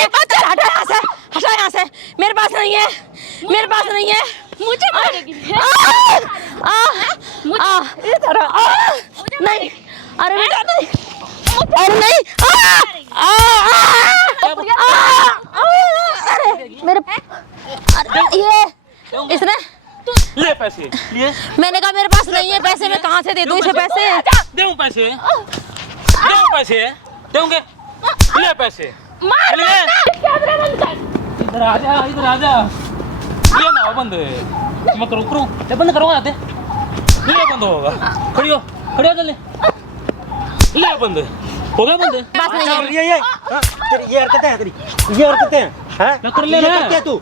है। चल हटा यहाँ से, हटा यहाँ से। मेरे पास नहीं है, मेरे पास नहीं है। मुझे मारेगी। नहीं, अरे बेटा नहीं, अरे नहीं, अरे मेरे, अरे ये इसने ले पैसे लिए। मैंने कहा मेरे पास नहीं है पैसे, मैं कहाँ से दे दूँ इसे पैसे? दूं पैसे, दूं पैसे, दूंगे। ले पैसे, ले। इधर आ जा, इधर आ जा। ये ना बंद मैं करूँ करूँ, ये बंद करो आते। ये बंद होगा। खड़ी हो जल्दी। ले बंद हो गया बंद। बस नहीं है। ये हरकतें हैं तेरी, ये हरकतें हैं, हैं? मैं कर ले ये रहा करती है तू।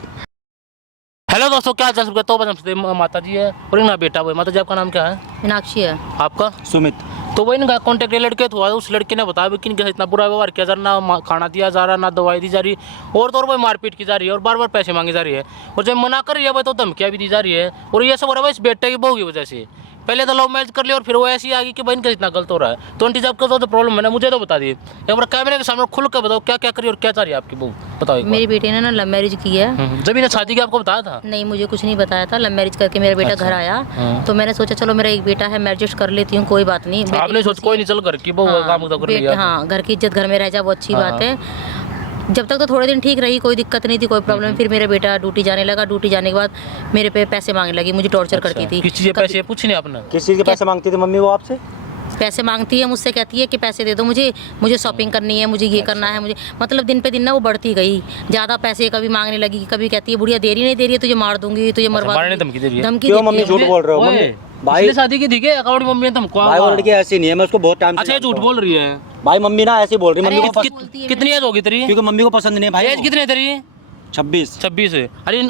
हेलो दोस्तों, क्या हाल चाल? तो बस माता जी है और इनका बेटा वो है। माता जी आपका नाम क्या है? मीनाक्षी है। आपका? सुमित। तो वही इनका कॉन्टेक्ट लड़के हुआ, उस लड़के ने बताया कि इनके इतना बुरा व्यवहार किया जा रहा, ना खाना दिया जा रहा, ना दवाई दी जा रही, और तो और वही मारपीट की जा रही है और बार बार पैसे मांगी जा रही है। और जब मना कर रही है वह तो धमकियाँ भी दी जा रही है। और ये सब हो रहा है इस बेटे की बहू की वजह से। पहले तो लव मैरिज कर लिया और फिर वो ऐसी आ गई कि भाई इनका इतना गलत हो रहा है। तो आंटी साहब का तो प्रॉब्लम है ना, मुझे तो बता दिए। एक बार कैमरे के सामने खुल कर बताओ क्या क्या करी और क्या चाह रही है आपकी बहू, बताओ। मेरी बेटी ने ना लव मैरिज की है। जब इन्हें शादी की आपको बताया था? नहीं, मुझे कुछ नहीं बताया था। लव मैरिज करके मेरा बेटा घर आया, तो मैंने सोचा चलो मेरा एक बेटा है, मैं एडजस्ट कर लेती हूँ, कोई बात नहीं। आपने सोचा कोई नहीं, चल घर की बहू काम कर लिया। हाँ, घर की इज्जत घर में रह जाए वो अच्छी बात है। जब तक तो थोड़े दिन ठीक रही, कोई दिक्कत नहीं थी, कोई प्रॉब्लम। फिर मेरा बेटा ड्यूटी जाने लगा, ड्यूटी जाने के बाद मेरे पे पैसे मांगने लगी, मुझे टॉर्चर करती थी। किस चीज़ के पैसे पूछ नहीं आपने? किस चीज़ के पैसे मांगती थी मम्मी वो आपसे? पैसे मांगती है मुझसे, कहती है कि पैसे दे दो मुझे शॉपिंग करनी है, मुझे ये करना है, मुझे मतलब दिन पे दिन ना वो बढ़ती गई। ज़्यादा पैसे कभी मांगने लगी, कभी कहती है बुढ़िया देरी नहीं दे रही है, तुझे मार दूंगी, तुझे मरवा दूंगी। धमकी दे रही है। धमकी क्यों देती मम्मी है। झूठ बोल रहे हो? मम्मी भाई शादी की थी क्या अकाउंट मम्मी ने तुमको? भाई वो लड़की ऐसी नहीं है, मैं उसको बहुत टाइम से अच्छा, ये झूठ जानता हूँ। बोल रही है भाई मम्मी ना ऐसी बोल रही है, मम्मी को अरे, पसंद, कितनी एज होगी तेरी? क्योंकि मम्मी को पसंद नहीं है भाई। एज कितनी है तेरी? 26। 26 है। अरे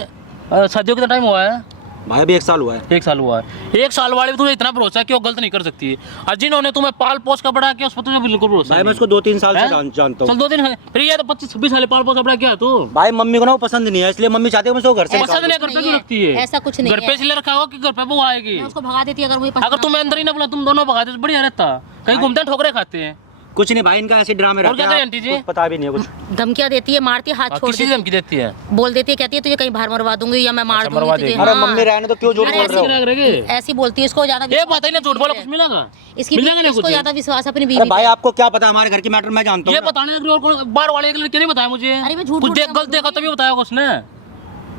शादियों कितना टाइम हुआ है? भाई अभी 1 साल हुआ है। 1 साल हुआ है। 1 साल वाले पे तुझे इतना भरोसा है कि वो गलत नहीं कर सकती है, और जिन्होंने तुम्हें पाल पोस का बड़ा किया उस पर तुझे बिल्कुल भरोसा भाई मैं नहीं। उसको 2-3 साल से हैं? जानता चल हूँ। 2 दिन है, फिर ये तो 25-26 साल पाल पोस का बड़ा किया तू। भाई मम्मी को ना वो पसंद नहीं है, इसलिए मम्मी चाहती है मैं उसको घर से पसंद नहीं, घर पे क्यों रखती है? ऐसा कुछ नहीं घर पे इसलिए रखा हो कि घर पे वो आएगी। मैं उसको भगा देती अगर मुझे अगर तुम्हें अंदर ही ना बोला, तुम दोनों भगा दे तो बढ़िया रहता। कहीं घूमते हैं ठोकरे खाते हैं। कुछ नहीं भाई, इनका ऐसे ड्रामे और रहते क्या हैं, करें आंटी जी? कुछ पता भी नहीं है कुछ। धमकियाँ देती है, मारती है, हाथ छोड़ किसी देती धमकी देती है? बोल देती है, कहती है तुझे कहीं बाहर मरवा दूंगी या मैं मार अच्छा, मरवा दूंगी तुझे। देगी। अरे हाँ। मम्मी रहने तो क्यों झूठ बोल रहे हो? ऐसी बोलती है, इसको ज्यादा ये बात है ना, झूठ बोला कुछ मिलेगा? इसकी मिलेगा नहीं इसको कुछ? ज्यादा विश्वास अपनी अरे बीवी भाई पे। आपको क्या पता हमारे घर की मैटर मैं जानता ये हूँ ना। बताने लग रही हो, कौन बाहर वाले के लड़के नहीं बताया मुझे? अरे मैं झूठ कुछ बोल देख रहा गलत देखा तभी बताया होगा उसने।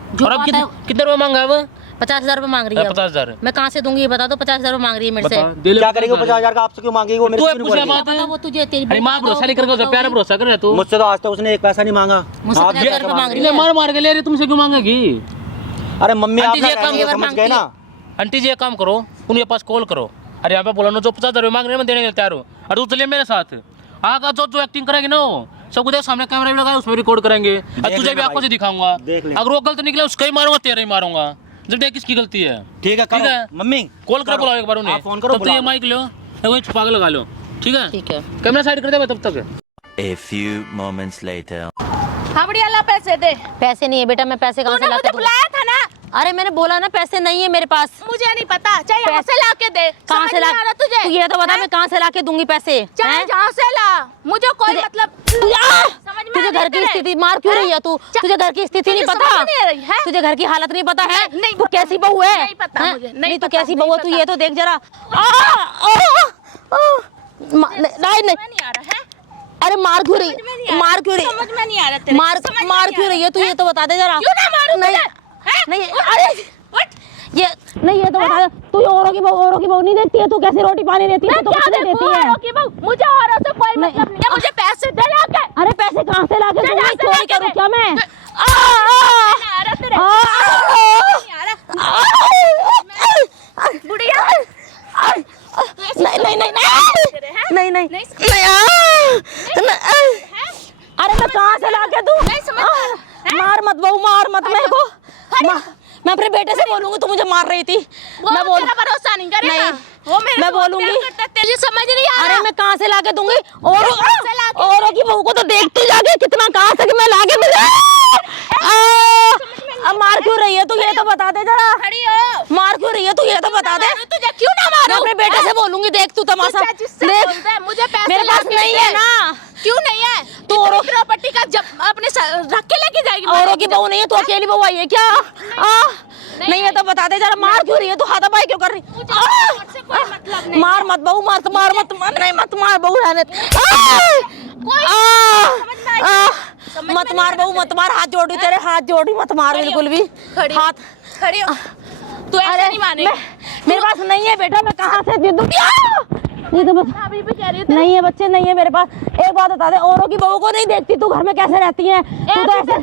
झूठ और अब बात है। कितने रुपए मांगा है वो? 50,000 रुपए मांग रही है। 50,000। मैं कहाँ से दूंगी ये बता दो। 50,000 रुपए मांग रही है मेरे से। क्या करेगी वो 50,000 का? आपसे क्यों मांगेगी वो? मेरे से क्यों पूछा बोलेगी? बात है। बता वो तुझे तेरी अरे माँ भरोसा नहीं करके प्यार भरोसा कर रहे तू। मुझसे तो आज तक उसने एक पैसा नहीं मांगा। मुझसे आप 50,000 रुपए मांग रही ये है। मार मार के ले रही, तुमसे क्यों मांगेगी? अरे मम्मी आप आंटी जी, ना एक काम रहने दो, ये समझ गए ना? आंटी जी एक काम करो, उनके पास कॉल करो। अरे यहाँ पे बोला ना, जो 50,000 रुपये मांग रहे हैं मैं देने के लिए तैयार हूँ। और तू चलिए मेरे साथ। आगा जो एक्टिंग करेगी ना सबको देख, सामने कैमरा भी लगा है, उसमें रिकॉर्ड करेंगे और तुझे भी आंखों से दिखाऊंगा। देख लेना। अगर वो गलत निकले उसका ही मारूंगा, तेरा ही मारूंगा। जब देख किसकी गलती है। ठीक है ठीक है। मम्मी कॉल करो, बुलाओ एक बार उन्हें। आप फोन करो, तब तो ये बुलाओ। माइक लो, वही छुपा के लगा लो। ठीक है, ठीक है। कैमरा साइड कर दे तब तक। A few moments later. हाँ बढ़िया, ला पैसे दे। पैसे नहीं है बेटा, मैं पैसे कहाँ से तूने ला मुझे के दूँ? बुलाया था ना। अरे मैंने बोला ना पैसे नहीं है मेरे पास। मुझे नहीं पता, चाहे यहाँ से ला के दे। कहाँ समझ से ला? नहीं आ रहा तुझे? तू ये तो बता हैं? मैं कहाँ से ला के दूंगी पैसे? चाहे हैं? जहाँ से ला, मुझे कोई मतलब समझ में तुझे आ घर की रही है? स्थिति मार क्यों रही है तू? तुझे घर की स्थिति नहीं तुझे पता? समझ नहीं आ रही है? तुझे घर की हालत नहीं पता है? नहीं तू पता। कैसी बहू है? नहीं पता हैं? मुझे, नहीं तू पता, कैसी नहीं बहू है? तू पता। ये तो देख जरा। नहीं नहीं, नहीं आ रहा है। अरे मार क्यों रही? समझ में नहीं आ रहा। मार क्यों रही? समझ में नहीं आ रहा तेरे। मार समझ में मार नहीं क्यों आ रही है? तू ये तो बता दे जरा। क्यों ना मारूं नहीं तुझे? हैं? नहीं, अरे ये नहीं, ये तो बता दे। तू औरों की बहू नहीं देखती है? तू कैसे रोटी पानी देती है? मैं तू क्या कुछ नहीं देखूं देती है। औरों की बहू? मुझे औरों से कोई नहीं। मतलब नहीं है। मुझे पैसे दे लाके। अरे पैसे कहाँ से ला के जा, दूंगी? जा, चोरी जा, करूँ जा, क्या मैं? नहीं आ रहा तेरे। नहीं आ रहा। बुढ़िया। नहीं नहीं नहीं नहीं नहीं नहीं नहीं अरे मैं कहाँ से ला के दूँ? नहीं समझ आ रहा। मार मत बहू, मार मत मेरे को। मैं अपने बेटे से बोलूंगी तू मुझे मार रही थी। मैं बोल तेरा भरोसा नहीं करेगा। नहीं, वो मेरे मैं को बोलूंगी। प्यार करता है, तेरी समझ नहीं आ अरे रहा। मैं कहाँ से ला के दूंगी? से लाके औरों की बहू को तो देखती जाके कितना कहाँ से मैं ला के मिले। अब मार क्यों रही है तू? ये तो बता दे जरा। खड़ी हो। मार क्यों रही है तू? ये तो बता दे। मारूं तुझे, क्यों ना मैं मारूं? अपने बेटे से बोलूंगी, देख तू तमाशा तुझे जिससे देख। बोलता है, मुझे पैसे मेरे पास लाके नहीं दे। है ना। क्यों नहीं है? तो इतनी औरों- प्रॉपर्टी का जब अपने रख के लेके जाएगी। औरों की बहू नहीं है, तू अकेली बहू आई है क्या? नहीं है तो बता दे जरा, मार क्यों रही है तू? हाथापाई क्यों कर रही? मुझसे कोई मतलब नहीं। मार मत बहू, मार मत नहीं मत मार बहू, रहने मत मार बहू, मत मार, हाथ जोड़ी तेरे, हाथ जोड़ी, मत मार बिल्कुल भी हाथ। खड़ी हो, तू ऐसे नहीं मानेगी। मेरे पास नहीं है बेटा, मैं कहाँ से दे दूँ? ये तो बस अभी भी कह रही नहीं है बच्चे, नहीं है मेरे पास। एक बात बता दे, औरों की बहू को नहीं देखती तू, घर में कैसे रहती है तू? तो ऐसे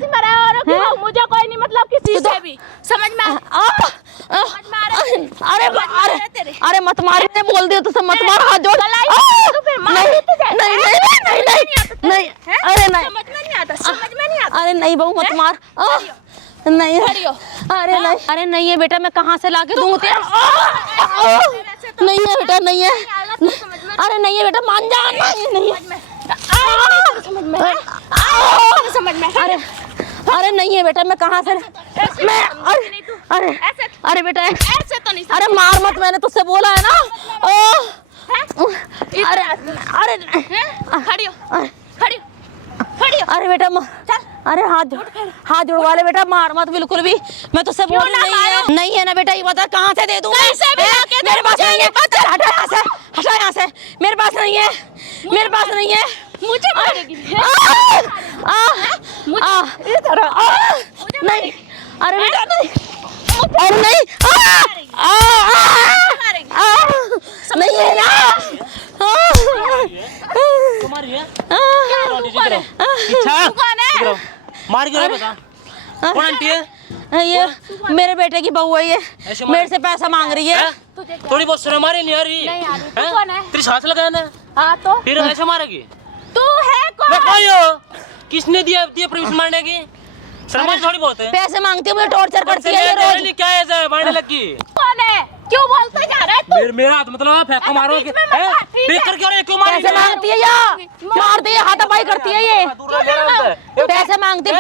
मुझे कोई नहीं मतलब किसी से भी, समझ में अरे मत मार, मैं बोल दिया तो सब मत मार, हाथ जोड़। नहीं, अरे नहीं, समझ में नहीं आता, समझ में नहीं आता। अरे नहीं बहू मत मार, नहीं, अरे नहीं है बेटा, मैं कहाँ से लाके दूँ तेरा? नहीं है बेटा, नहीं है, अरे नहीं है बेटा, मान जा, नहीं है, समझ में अरे नहीं है बेटा, मैं कहाँ से, मैं अरे बेटा, ऐसे तो नहीं। अरे मार मत, मैंने तुझसे बोला है ना। अरे खड़ी हो। अरे बेटा, अरे हाथ जुड़वा ले बेटा, मार मत बिल्कुल भी, मैं तुझसे बोल नहीं है ना बेटा, ये बता कहाँ से दे दूँ? मेरे पास नहीं है, हटा यहाँ से, मेरे पास नहीं है, मुझे मारेगी। नहीं, अरे बेटा नहीं, अरे नहीं, नहीं है ना, तुम्हारी है? मार क्यों बता? कौन आंटी है? ये मेरे बेटे की बहू है, ये मेरे से पैसा मांग रही है। थोड़ी बहुत शर्म आ रही नहीं आ रही? नहीं आ रही। तू कौन है? तेरी साथ लगाया ना, हाँ तो फिर ऐसे मारेगी? तू है मैं कौन? कौन हो? किसने दिया परमिशन मारने की? शर्म थोड़ी बहुत है। पैसे मांगती है, मुझे टॉर्चर करती है ये रोज। क्या ऐसा मारने लगी? कौन है? क्यों बोलता जा रहा है तू? मेरा हाथ मतलब फेंको मारो बीच में मत मार, ठीक है? देख कर क्यों रहे? क्यों मार पैसे मांगती है या मारती है, हाथापाई करती है ये, पैसे मांगती है।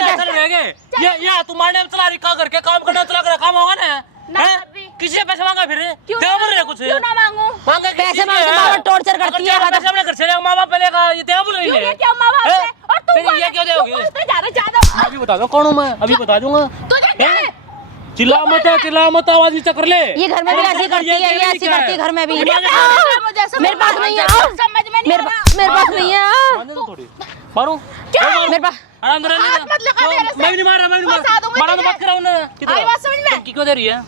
ये तू मारने में चला रही, क्या करके काम करना चला कर काम होगा ना? ना हैं? कर रही। किसी से पैसे मांगा फिर? क्यों तेरा बोल रहे कुछ? क्यों ना मांगू? मांगा पैसे मांगते बार टॉर्चर करती है। पैसे अपने घर से ले, माँ बाप पहले का ये तेरा बोल रही क्यों है? ये क्या माँ बाप हैं? है? और तू फिर कौन ये है? क्यों तू दोगे? बोलते जा रहा है ज्यादा। अभी बता दो कौन हूँ मैं, अभी बता दूंगा। तुझे क्या है? चिल्ला मत, आवाज नीचे कर ले। ये घर में भी ऐसी करती है, ये ऐसी करती है घर में भी। मुझे मेरे पास नहीं है, समझ में नहीं आ रहा। मेरे पास नहीं है। मारने दो थोड़ी, मारूं? मेरे पास आराम से रहने दे। हाथ मत लगा मेरे से। मैं भी नहीं मार रहा, मैं भी नहीं फंसा दूंगी मारा तो तुझे। बात कराऊं ना। आई बात समझ में? धमकी क्यों दे रही है?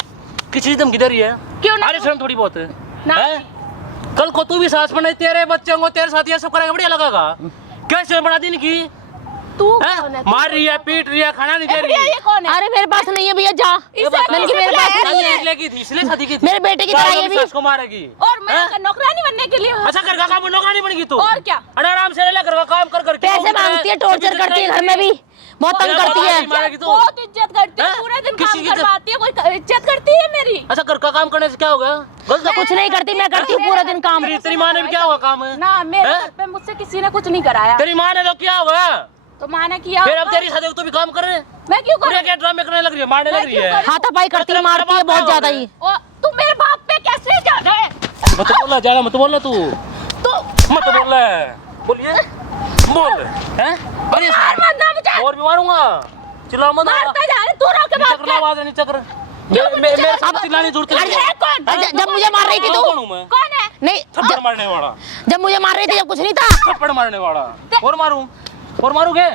किस चीज धमकी दे रही है? क्यों ना? अरे शर्म थोड़ी बहुत है। ना। हैं? कल को तू भी सास बनाई, तेरे बच्चे होंगे, तेरे साथ ये सब करेंगे, बढ़िया लगेगा? कैसे बना दी इनकी? तू हैं? कौन है? मार रही है, पीट रही है, खाना नहीं दे रही है। ये कौन है? अरे मेरे पास नहीं है भैया, जा। मैंने कि मेरे पास नहीं है। इसलिए शादी की थी। मेरे बेटे की तरह ये भी। सास को मारेगी। और मैं नौकरानी बनने के लिए। अच्छा घर का काम नौकरानी बनेगी तू? और क्या? अरे आराम से रह ले, घर का काम कर करके पैसे मांगती है, टॉर्चर करती है घर में भी, बहुत तंग करती है। मारेगी तू? बहुत इज्जत करती है, हैं? पूरे दिन किसी काम की इज्जत? करवाती है, कोई इज्जत करती है मेरी? अच्छा घर का काम करने से क्या होगा? गलत कुछ नहीं करती, मैं करती हूँ पूरा दिन काम। तेरी माँ ने भी क्या होगा काम? ना मेरे हैं? घर पे मुझसे किसी ने कुछ नहीं कराया। तेरी माँ ने तो क्या होगा? तो माँ ने किया फिर अब होगा। तेरी शादी तो भी काम कर रहे हैं। मैं क्यों करूँ? पूरे क्या ड्रामे करने लग रही है, मारने लग रही है। हाथापाई करती है, मारती है बहुत ज्यादा ही। तू मेरे बाप पे कैसे जा रहा है? मत बोलना ज्यादा, मत बोलना तू, तू मत बोलना। बोलिए बोल हैं? अरे मार मत ना मुझे। और भी मारूंगा, चिल्ला मत। मारता जा रहा है, तू रोक के नीचे बात कर, कर। आवाज नीचे कर। मेरे साथ चिल्लाने जरूरत अरे नहीं है। कौन? जब मुझे मार रही थी तू, कौन हूँ मैं? कौन है? नहीं थप्पड़ मारने वाला, जब मुझे मार रही थी जब कुछ नहीं था। थप्पड़ मारने वाला। और मारूं? और मारूंगे?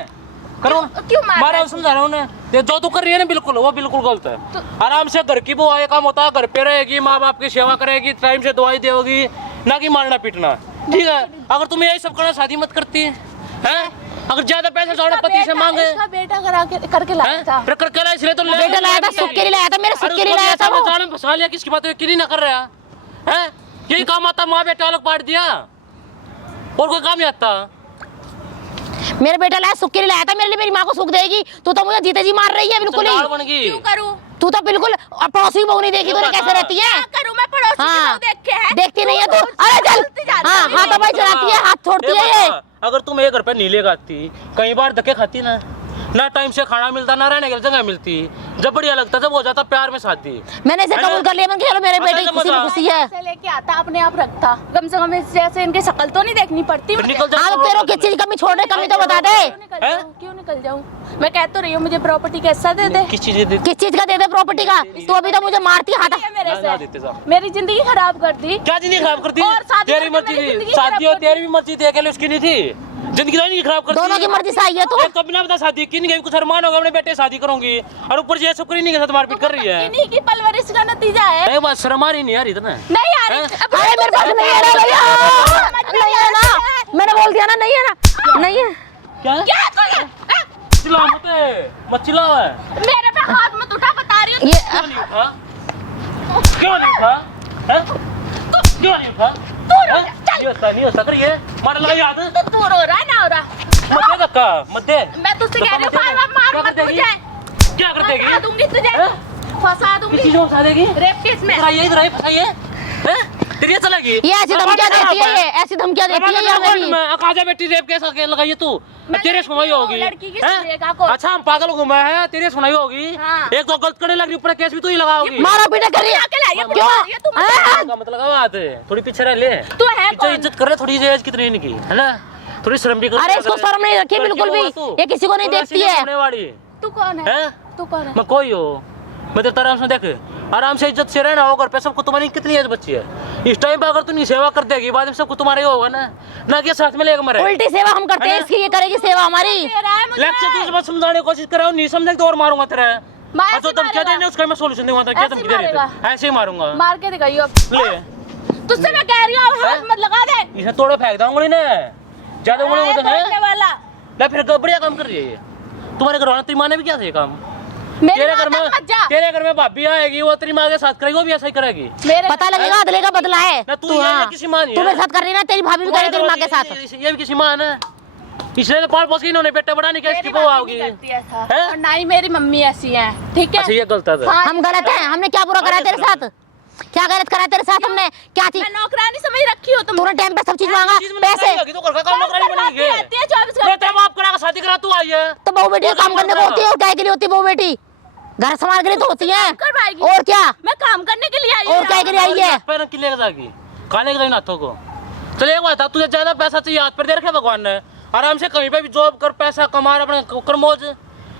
करो। क्यों मार रहा मारा, है? समझा रहा हूँ ना। जो तू कर रही है ना, बिल्कुल वो बिल्कुल गलत है। आराम से घर की बुआ, ये काम होता है, घर पे रहेगी, माँ बाप की सेवा करेगी, टाइम से दवाई देगी, ना कि मारना पीटना। ठीक है? अगर तुम यही सब करना, शादी मत करती हैं? अगर ज्यादा पैसे जोड़े पति से मांगे इसका बेटा करके लाया था। फिर करके लाया, इसलिए तो बेटा लाया था, सुख के लिए लाया था, मेरे सुख के लिए लाया था वो। जान में फंसा लिया, किसकी बात क्यों नहीं कर रहा है? यही काम आता, माँ बेटा अलग पाट दिया, और कोई काम नहीं आता। मेरे बेटा लाया, सुख के लिए लाया था, मेरे लिए, मेरी माँ को सुख देगी। तू तो मुझे जीते जी मार रही है बिल्कुल चंडाल ही। बन गई। क्यों करूँ? तू तो बिल्कुल पड़ोसी बहू नहीं देखी, तूने कैसे रहती है? क्या करूँ मैं? पड़ोसी की हाँ, बहू देख के है? देखती नहीं है तू। अरे चल, हाँ हाथापाई चलाती है, हाथ छोड़ती है ये। अगर तुम एक घर पे नीले खाती, कई बार धक्के खाती ना टाइम से खाना मिलता, ना रहने की जगह मिलती, जब बढ़िया लगता जब हो जाता प्यार में शादी। मैंने इसे कबूल कर लिया, मैंने कहा चलो मेरे बेटे की खुशी में खुशी है। ऐसे लेके आता अपने आप रखता, कम से कम इस जैसे इनकी शक्ल तो नहीं देखनी पड़ती। फिर निकल जा। हाँ तो तेरे को किस चीज की कमी छोड़ रहे, कमी तो बता दे। क्यों निकल जाऊं? मैं कह तो रही हूँ मुझे प्रॉपर्टी का हिस्सा दे दे। किस चीज दे? किस चीज का दे दे प्रॉपर्टी का? तू अभी तो मुझे मारती हाथ। ये मेरे ना देते से साहब। मेरी जिंदगी खराब कर दी। क्या जिंदगी खराब कर दी? और शादी तेरी करके मर्जी मेरी थी, जिंदगी शादी खराब हो कर तेरी भी मर्जी थी, अकेले उसकी नहीं थी। जिंदगी तो नहीं खराब कर दी। दोनों की मर्जी सही है। तू कभी ना बता शादी की नहीं, कुछ अरमान होगा अपने बेटे शादी करूंगी और ऊपर से शुक्र नहीं के साथ मारपीट कर रही है। इन्हीं की परवरिश का नतीजा है। एक बात शर्म आ रही नहीं यार इतना। नहीं आ रही। अरे मेरे पास नहीं है ना भैया, नहीं है ना, मैंने बोल दिया ना, नहीं है ना, नहीं है। क्या क्या कर चिल्ला मत चिल्ला। मेरे पे हाथ मत उठा, बता रही हूँ। ये क्यों नहीं उठा? क्यों नहीं उठा? हैं? क्यों नहीं उठा? नहीं होता कर ये मार लगा याद। तो तू रो रहा है ना हो रहा? मत दे धक्का मत दे। मैं तुझसे कह रही हूँ बार बार मार मत तुझे। क्या कर फंसा देगी? दूंगी तुझे, हैं? फंसा किस दूंगी चीज में फंसा देगी? रेप केस में। इधर आइए फंसाइए। तेरी चलेगी ये ऐसी धमकियां देती है, ये ऐसी धमकियां देती है ये मेरी। आजा बेटी रेप केस के लगाइए तू। तेरे सुनाई होगी। लड़की की हैं? सुनेगा को। अच्छा हम पागल घूमे हैं, तेरे सुनाई होगी। हाँ। एक तो गलत करने लग रही, ऊपर केस भी तू ही लगाओगी। मारा पीटा कर रही है क्यों? हाँ? का मतलब बात है, थोड़ी पीछे रह ले। तू है कौन? इज्जत कर ले, थोड़ी एज कितनी इनकी है ना, थोड़ी शर्म भी कर। अरे इसको शर्म नहीं रखी बिल्कुल भी, ये किसी को नहीं देखती है। तू कौन है? हैं? तू कौन है? मैं कोई हो, मैं तेरे आराम से देख, आराम से इज्जत से रहना होगा। पे सबको तुम्हारी कितनी एज बच्ची है, इस टाइम पे अगर तू नहीं सेवा कर देगी बाद में सबको तुम्हारा ही होगा ना कि साथ में लेकर मरे। उल्टी सेवा हम करते हैं, इसकी ये करेगी सेवा हमारी। तेरा है मुझे। लेक्चर तुझे समझाने की कोशिश कर रहा हूँ, नहीं समझे तो और मारूंगा तेरा। मैं तो ऐसे तुम क्या मारेगा। देने उसका मैं सॉल्यूशन दूंगा। क्या ऐसे तुम दे रहे मारेगा। थे? ऐसे ही मारूंगा। मार के दिखाइयो अब। ले तुझसे मैं कह रही हूँ हाथ मत लगा दे। इसे तोड़े फेंक दूंगा उंगली ने, ज्यादा उंगली है होता है तोड़ने वाला। ना। फिर बढ़िया काम कर रही है ये। तुम्हारे घर वाला तेरी माँ ने भी क्या था ये काम? मेरे तेरे घर में मत जा। तेरे घर में भाभी आएगी, वो तेरी माँ के साथ करेगी, वो भी ऐसा ही करेगी। मेरे पता लगेगा अदले का बदला है। ना तू ये हाँ। किसी माँ नहीं तू है। मेरे साथ कर रही ना, तेरी भाभी भी करे तेरी माँ के साथ। ये भी किसी माँ है, इसलिए तो पाल पोस के इन्होंने बेटा बढ़ाने के इसकी वो आओगी। नहीं करती ऐसा। हैं? और ना ही मेरी मम्मी ऐसी है, ठीक है? अच्छा ये गलत है। हाँ, हम गलत हैं? हमने क्या बुरा करा है तेरे साथ? क्या गलत करा है तेरे साथ हमने? क्या चीज? मैं नौकरानी समझ रखी हो तुम। तूने टाइम पे सब चीज मांगा, पैसे तो घर का काम नौकरानी बनेगी। रहती है 24 मैं घंटे। तेरा बाप करा शादी करा, तू आई है। तो बहू बेटी काम करने को होती है, और क्या के लिए होती है बहू बेटी? घर संभाल के लिए तो होती है। करवाएगी। और क्या? मैं काम करने के लिए आई हूँ। और क्या के लिए आई है? पैर किले जाएगी, खाने के नाथों को। चल एक बात था, तुझे ज्यादा पैसा चाहिए हाथ पर दे रखे भगवान ने, आराम से कहीं पे भी जॉब कर, पैसा कमा, अपने कर मौज।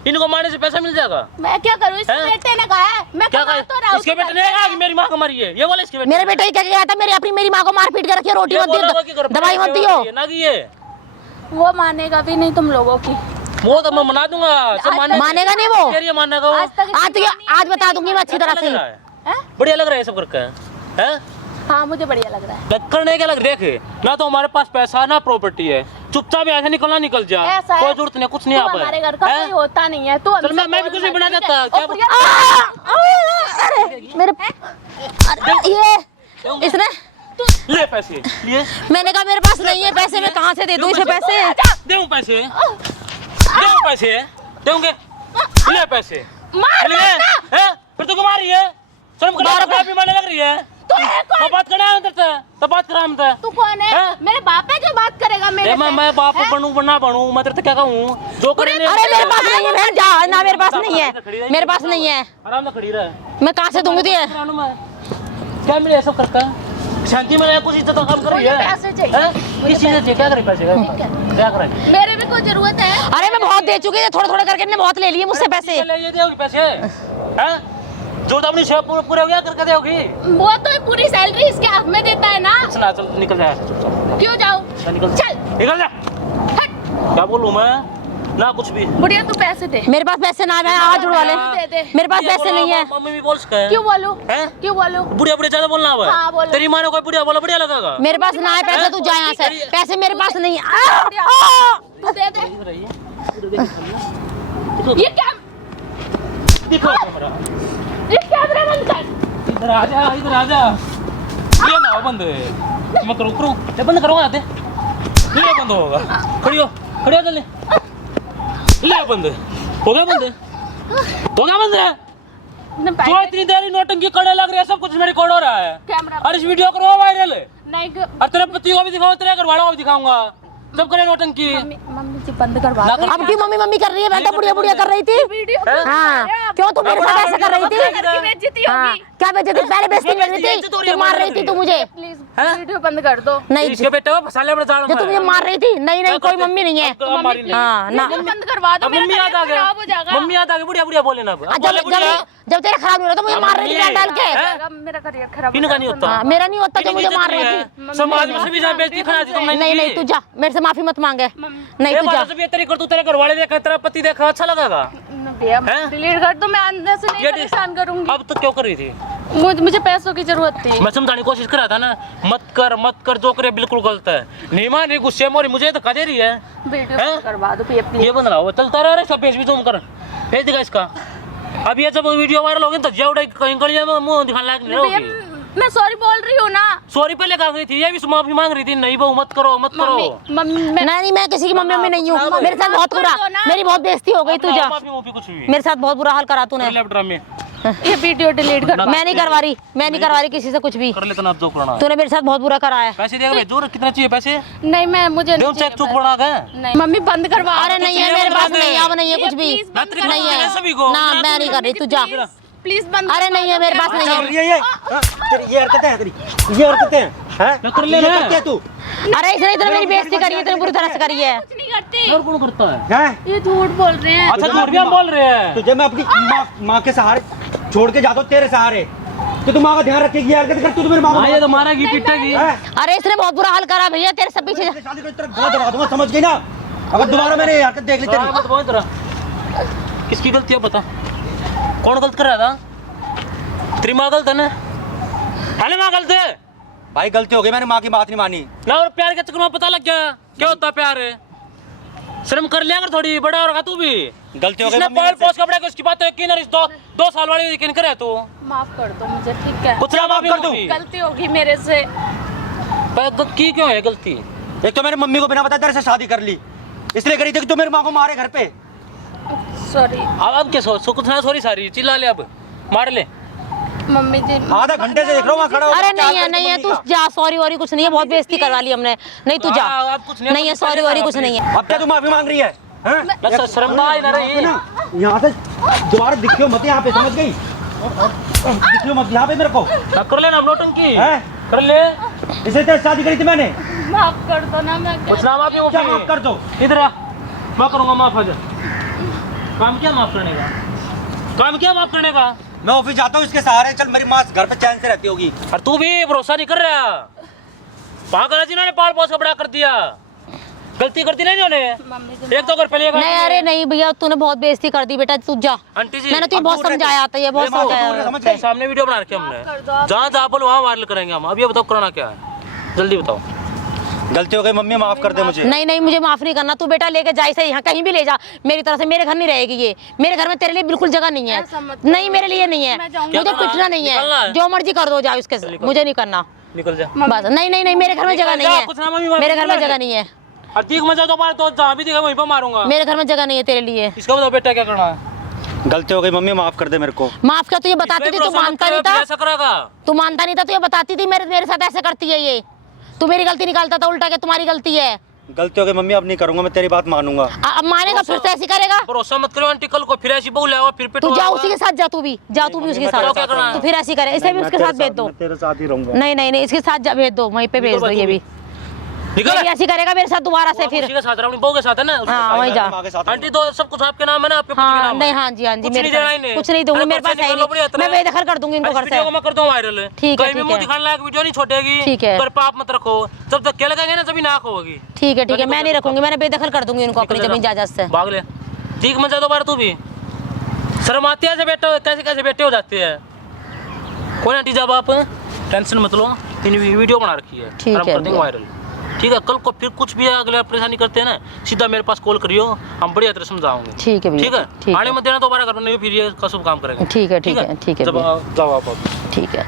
इनको मारने से पैसा मिल जाएगा। मैं क्या करूँ? इस हैं? बेटे ने कहा है मैं क्या कमा तो रहा हूँ। इसके बेटे ने कहा कि मेरी माँ को मारी है, ये बोले इसके बेटे। मेरे बेटे ही क्या गया था, मेरी माँ को मार पीट कर रखी है, रोटी ये मत बोला होगा कि दियो, घर पे दवाई मत सेवा दियो। करिए, ना कि ये वो मानेगा भी नहीं तुम लोगों की। वो तो मैं मना दूंगा। सब मानेगा नहीं वो। तेरी मानेगा वो। आज तक आज बता दूंगी मैं अच्छी तरह से। हैं? बढ़िया लग रहा है सब करके हैं? हाँ मुझे बढ़िया लग रहा है। करने के लग देख, ना तो हमारे पास पैसा ना प्रॉपर्टी है, चुपचाप ऐसे निकलना निकल जा, ऐसा है। कोई जरूरत नहीं, कुछ नहीं तू आप हमारे घर का कोई होता नहीं है। तू चल मैं भी कुछ नहीं बना देता क्या मेरे अरे ये इसने ले पैसे लिए मैंने कहा मेरे पास नहीं है पैसे, मैं कहाँ से दे दूँ इसे पैसे? दूं पैसे, दूं पैसे दूंगे, ले पैसे मार ले हैं? फिर तू क्यों मार रही है? शर्म कर, भी मारने लग रही है। तू है कौन? तो बात करना है अंदर से, तो बात करा हम तू कौन है? हैं? मेरे बाप है जो बात करेगा मेरे से? मैं बाप हैं? बनूं ना बनूं, मैं तेरे से क्या कहूं जो करे। अरे मेरे पास नहीं है बहन, जा ना, मेरे पास नहीं है, मेरे पास नहीं है। आराम से खड़ी रहे। मैं कहाँ से दूंगी तुझे? क्या मिले सब करता शांति में कुछ इज्जत का काम कर रही है। मुझे पैसे चाहिए। हैं? किस चीज़ से क्या करे पैसे का? क्या करे? मेरे भी कोई जरूरत है। अरे मैं बहुत दे चुकी है, थोड़े थोड़े करके इन्होंने बहुत ले लिए मुझसे पैसे। ले ये दोगी पैसे हैं? जो तो अपनी सेवा पूरे हो गया करके दोगी। वो तो पूरी सैलरी इसके हाथ में देता है ना। सुना चल निकल जा चुपचाप, क्यों जाऊँ? निकल चल निकल जा। हट। क्या बोलूं मैं ना कुछ भी। बुढ़िया तू पैसे दे। मेरे पास पैसे ना है, आज जुड़वा ले। दे दे। मेरे पास पैसे नहीं है। मम्मी भी बोल सके क्यों बोलूं? हैं? क्यों बोलूं? बुढ़िया बुढ़िया ज्यादा बोलना है। हाँ, बोलो। तेरी माँ ने कोई बुढ़िया बोला बढ़िया लगेगा। मेरे पास ना है पैसे, तू जा यहाँ से। पैसे मेरे पास नहीं है। तू दे दे। ये क्या? दिखो कैमरा, ये कैमरा बंद कर। इधर आ जा, इधर आ जा। ये ना हो बंद, मैं करूँ ये बंद करो आते, ये बंद होगा। खड़ी हो जल्दी, ले बंद हो गया, बंद हो गया बंद है। जो इतनी देरी नोटंकी करने लग रही है, सब कुछ में रिकॉर्ड हो रहा है। कैमरा और इस वीडियो करो वायरल, नहीं और तेरे पति को भी दिखाऊं, तेरे घर वालों को भी दिखाऊंगा, सब करे नोटंकी। मम्मी जी बंद करवा दो। अब क्यों मम्मी मम्मी कर रही है? मैं तो बुढ़िया बुढ़िया कर रही थी। वीडियो हाँ, क्यों तू मेरे साथ ऐसे कर रही थी? बेइज्जती हाँ, होगी। क्या बेइज्जती? पहले बेइज्जती कर रही थी, तू मार रही थी तू मुझे। प्लीज वीडियो बंद कर दो। नहीं इसके बेटे को फंसा ले, बड़ा जो तू मुझे मार रही थी। नहीं नहीं, कोई मम्मी नहीं है। हाँ ना, वीडियो बंद करवा दो, मेरा मम्मी याद आ career खराब हो गया, जाएगा। मम्मी याद आ गई, बुढ़िया बुढ़िया बोले ना अब। जब तेरा खराब नहीं हो रहा तो मुझे मार रही थी डाल डाल के। मेरा करियर खराब इनका नहीं होता। हाँ, मेरा नहीं होता जो मुझे मार रही थी। समाज में सभी जहाँ बेइज्जती खड़ा दी तुमने। नहीं नहीं, तू जा, मेरे से माफी मत मांगे। नहीं, तू जा। जब ये तेरी कर, तू तेरे घर वाले देखा, तेरा पति देखा, अच्छा लगेगा? हैं? डिलीट कर दो, मैं अंदर से नहीं ये परेशान करूंगी। अब तो क्यों कर रही थी? मुझे पैसों की जरूरत थी। मैं समझाने की कोशिश कर रहा था ना, मत कर, जो करे बिल्कुल गलत है। नहीं मान रही, गुस्से में हो रही, मुझे तो कह रही है। वीडियो हैं? बंद करवा दो प्लीज। ये बंद रहा हो, चलता रहा रे, सब पेज भी तुम कर, भेज देगा इसका। अब ये जब वीडियो वायरल होगी तो जब कहीं गलियां में मुंह दिखाने लायक नहीं भैया, रहोगी। मैं सॉरी बोल रही हूँ ना। सॉरी पहले कहा गई थी, ये भी माफी मांग रही थी, नहीं बहू मत करो मत करो। नहीं, मैं किसी की मम्मी नहीं हूँ। मेरे साथ बहुत बुरा, मेरी बहुत बेइज्जती हो गई। तू जा, माफी कुछ भी मेरे साथ बहुत बुरा हाल करा तूने। लैपटॉप में ये वीडियो डिलीट कर। मैं नहीं करवा रही किसी से कुछ भी। कर लेते ना, अब जो करना। तूने मेरे साथ बहुत बुरा करा है। पैसे देगा भेजो, कितने चाहिए पैसे? नहीं, मैं मुझे नहीं चेक चुक बना गए। नहीं मम्मी बंद करवा। अरे नहीं है मेरे पास, नहीं अब नहीं है कुछ भी, Please नहीं है सभी को। ना, मैं नहीं कर रही। तू जा। प्लीज बंद। अरे नहीं है मेरे पास, नहीं है। ये तेरी ये हरकतें हैं, तेरी ये हरकतें हैं, हैं? कर ले ये ना। करती है तू, अरे इसने इतने मेरी बेइज्जती करी है, इतने बुरी तरह से करी है। कुछ नहीं करते। और कौन करता है? हैं? ये झूठ बोल रहे हैं। अच्छा झूठ भी हम बोल रहे हैं। तुझे मैं अपनी माँ के सहारे छोड़ के जाता हूँ, तेरे सहारे तो तू माँ का ध्यान रखेगी। ये हरकत कर तू तो मेरे माँ को ये तो मारेगी पीटेगी। हैं? अरे इसने बहुत बुरा हाल करा भैया, तेरे सब पीछे। शादी को इस तरह गला दबा दूंगा, समझ गई ना? अगर दोबारा मैंने ये हरकत देख ली तेरी। मत बोल तेरा। किसकी गलती है बता? कौन गलत कर रहा था? तेरी माँ गलत है ना? अरे माँ गलत है भाई, गलती हो गई, मैंने माँ की बात नहीं मानी ना। और प्यार के चक्कर में पता लग गया क्या होता है प्यार है। शर्म कर लिया कर थोड़ी, बड़ा होगा तू भी। गलती हो गई इसने मम्मी पहल मेरे पोस्ट कपड़े को इसकी बात है कि ना, इस दो साल वाली यकीन करे तू। माफ कर दो मुझे, ठीक है। कुछ ना माफ कर दूं? गलती होगी मेरे से। की क्यों है गलती? एक तो मैंने मम्मी को बिना बताए तेरे से शादी कर ली, इसलिए करी थी कि तू मेरी माँ को मारे घर पे। सॉरी अब क्या कुछ ना, सॉरी सारी चिल्ला ले, अब मार ले। मम्मी जी। आधा घंटे से देख रहा हूँ वहाँ खड़ा अरे नहीं है, नहीं है, तू जा। सॉरी वॉरी कुछ नहीं है, बहुत बेइज्जती करवा ली हमने। नहीं तू जा, अब कुछ नहीं है, सॉरी वॉरी कुछ नहीं है। अब क्या तू माफी मांग रही है, हैं? शर्म ना रही ना, यहाँ से दोबारा दिखियो मत यहाँ पे, समझ गई? दिखियो मत यहाँ पे मेरे को, कर ले ना नौटंकी, हैं? कर ले। इसे तेरे शादी करी थी मैंने, माफ कर दो ना। मैं कुछ ना माफी क्या माफ कर दो? इधर आ, मैं करूंगा माफ। आज काम क्या माफ करने का? काम क्या माफ करने का? मैं ऑफिस जाता हूँ इसके सहारे, चल मेरी माँ घर पे चैन से रहती होगी। और तू भी भरोसा नहीं कर रहा। पागल जी ने पाल पोस का बड़ा कर दिया, गलती करती नहीं इन्होंने। एक तो कर पहले नहीं, अरे नहीं भैया, तूने बहुत बेइज्जती कर दी बेटा, तू जा। आंटी जी मैंने तुझे बहुत समझाया था, ये बहुत समझाया। समझ गई? सामने वीडियो बना रखे हमने, जहाँ जहाँ बोलो वहाँ वायरल करेंगे हम। अब ये बताओ करना क्या है, जल्दी बताओ। गलती हो गई मम्मी, माफ कर दे मुझे। नहीं नहीं, मुझे माफ नहीं करना। तू बेटा लेके जा इसे, यहाँ कहीं भी ले जा, मेरी तरफ से। मेरे घर नहीं रहेगी ये, मेरे घर में तेरे लिए बिल्कुल जगह नहीं है। नहीं, मेरे लिए नहीं है, मुझे पिटना नहीं है, जो मर्जी कर दो जाओ इसके साथ, मुझे नहीं करना निकल जा। बस। नहीं नहीं नहीं, मेरे घर में जगह नहीं है, मेरे घर में जगह नहीं है, और देख मजा तो मार, तो जहाँ भी दिखा वहीं पर मारूंगा। मेरे घर में जगह नहीं है तेरे लिए। इसका बताओ बेटा क्या करना है? गलती हो गई मम्मी, माफ कर दे मेरे को। माफ कर, तुझे बताती थी, तू मानता नहीं था। ऐसा करेगा? तू मानता नहीं था, तुझे बताती थी मेरे साथ ऐसे करती है ये। तू मेरी गलती निकालता था उल्टा के, तुम्हारी गलती है। गलती हो गई मम्मी, अब नहीं करूंगा, मैं तेरी बात मानूंगा। अब मानेगा फिर से ऐसी करेगा? भरोसा मत करो आंटी, कल को फिर ऐसी बहू ले आओ, फिर तू जा उसी के साथ, जा तू भी जा, तू भी उसके बताओ क्या करना साथ। है? तू फिर ऐसी करे, इसे भी उसके साथ भेज दो। मैं तेरे साथ ही रहूंगा। नहीं नहीं नहीं, इसके साथ जा, भेज दो, वहीं पे भेज दो। ये भी निकल। ऐसी करेगा मेरे साथ दोबारा से फिर। उसी के साथ अपनी बहू के साथ है ना। हाँ वही जा। आंटी तो सब कुछ आपके नाम है ना, आपके पति के हाँ नाम नहीं, है। हाँ जी, हाँ जी, कुछ मेरे नहीं देना पास इन्हें। कुछ नहीं दूंगी, अरे मेरे पास पैसे है ही निकालो बढ़िया नहीं। तरह। मैं बेदखल कर दूंगी इनको इस घर वीडियो को से। मैं कर दूं वायरल। ठीक है, कहीं भी ठीक मुंह है। दिखाने लायक वीडियो नहीं छोड़ेगी। ठीक है। पर पाप मत रखो, जब तक केले खाएंगे ना तभी नाक होगी। ठीक है, ठीक है, मैं नहीं रखूंगी, मैंने बेदखल कर दूंगी इनको अपनी जमीन जायदाद से। भाग ले, ठीक मजा दो बार तू भी। शर्म आती है, बेटे कैसे कैसे बेटे हो जाते हैं। कोई आंटी जब आप टेंशन मत लो, इन वीडियो बना रखी है, ठीक हम है, कर देंगे वायरल। ठीक है, कल को फिर कुछ भी अगले परेशानी करते हैं ना, सीधा मेरे पास कॉल करियो, हम बढ़िया तरह समझाओगे। ठीक है भैया, ठीक है, ठीक आने है, मत देना दोबारा, करना नहीं फिर ये कसम काम करेंगे। ठीक है, ठीक है, ठीक है जब भैया, जाओ आप। ठीक है।